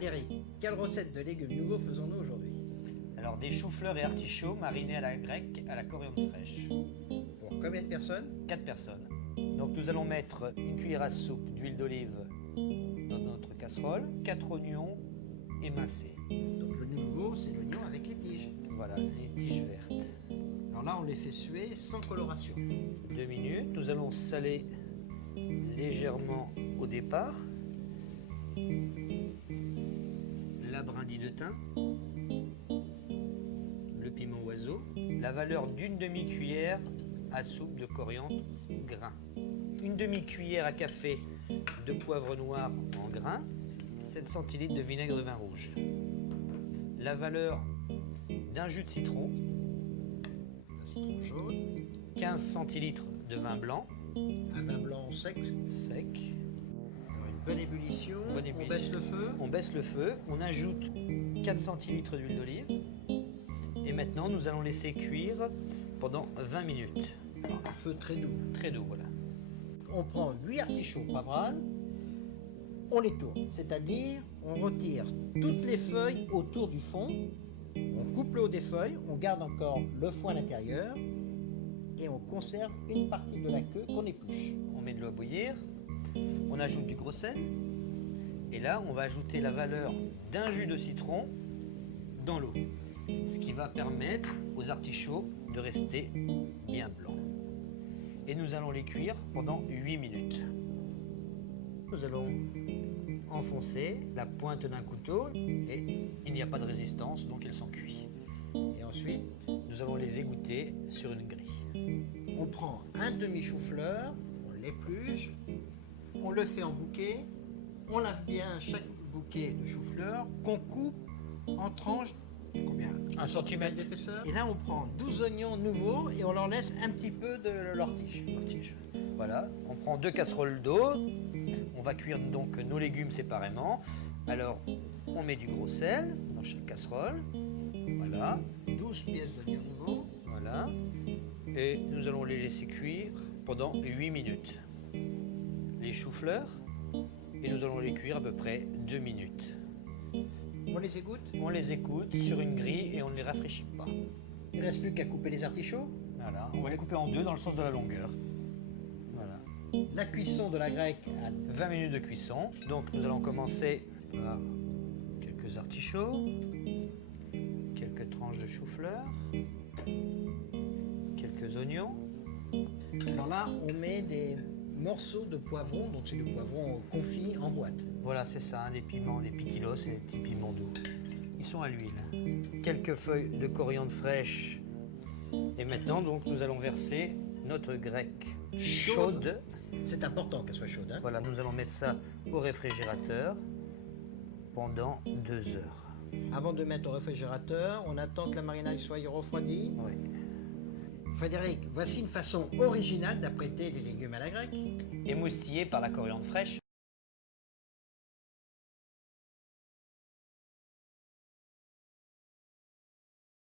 Frédéric, quelle recette de légumes nouveaux faisons-nous aujourd'hui? Alors des choux-fleurs et artichauts marinés à la grecque à la coriandre fraîche. Pour combien de personnes? 4 personnes. Donc nous allons mettre une cuillère à soupe d'huile d'olive dans notre casserole, 4 oignons émincés. Donc le nouveau, c'est l'oignon avec les tiges. Voilà, les tiges vertes. Alors là, on les fait suer sans coloration. 2 minutes, nous allons saler légèrement au départ. La brindille de thym, le piment oiseau, la valeur d'une demi-cuillère à soupe de coriandre grain, une demi-cuillère à café de poivre noir en grains, 7 centilitres de vinaigre de vin rouge, la valeur d'un jus de citron, Un citron jaune, 15 centilitres de vin blanc un vin blanc sec. sec. Alors une bonne ébullition. Bonne On ébullition. baisse le feu. On baisse le feu, on ajoute 4 centilitres d'huile d'olive et maintenant nous allons laisser cuire pendant 20 minutes. Alors à feu très doux. Très doux, voilà. On prend 8 artichauts poivrades, on les tourne, c'est-à-dire on retire toutes les feuilles autour du fond, on coupe le haut des feuilles, on garde encore le foin à l'intérieur et on conserve une partie de la queue qu'on épluche. On met de l'eau à bouillir, on ajoute du gros sel et là on va ajouter la valeur d'un jus de citron dans l'eau, ce qui va permettre aux artichauts de rester bien blancs. Et nous allons les cuire pendant 8 minutes. Nous allons enfoncer la pointe d'un couteau et il n'y a pas de résistance, donc ils sont cuits. Et ensuite, Nous allons les égoutter sur une grille. on prend un demi-chou-fleur, on l'épluche, on le fait en bouquet, on lave bien chaque bouquet de chou-fleur qu'on coupe en tranches, combien? 1 centimètre D'épaisseur. Et là, on prend 12 oignons nouveaux et on leur laisse un petit peu de leur tige. tige. Voilà, on prend 2 casseroles d'eau, on va cuire donc nos légumes séparément. Alors, on met du gros sel dans chaque casserole, voilà, 12 pièces d'oignons nouveaux. voilà, et nous allons les laisser cuire pendant 8 minutes. Les choux-fleurs, et nous allons les cuire à peu près 2 minutes. On les égoutte. On les écoute sur une grille et on ne les rafraîchit pas. Il ne reste plus qu'à couper les artichauts. Voilà, on va les couper en deux dans le sens de la longueur. Voilà. La cuisson de la grecque à 20 minutes de cuisson. Donc nous allons commencer par quelques artichauts, quelques tranches de chou-fleur, quelques oignons. Alors là, on met des morceaux de poivron, donc c'est du poivron confit en boîte. Voilà, c'est ça, hein, des piments, des piquilos et des petits piments doux. Ils sont à l'huile. Quelques feuilles de coriandre fraîche. Et maintenant, donc, nous allons verser notre grecque chaude. C'est important qu'elle soit chaude. Hein. Voilà, nous allons mettre ça au réfrigérateur pendant 2 heures. Avant de mettre au réfrigérateur, on attend que la marinade soit refroidie. Oui. Frédéric, voici une façon originale d'apprêter les légumes à la grecque. Émoustillé par la coriandre fraîche.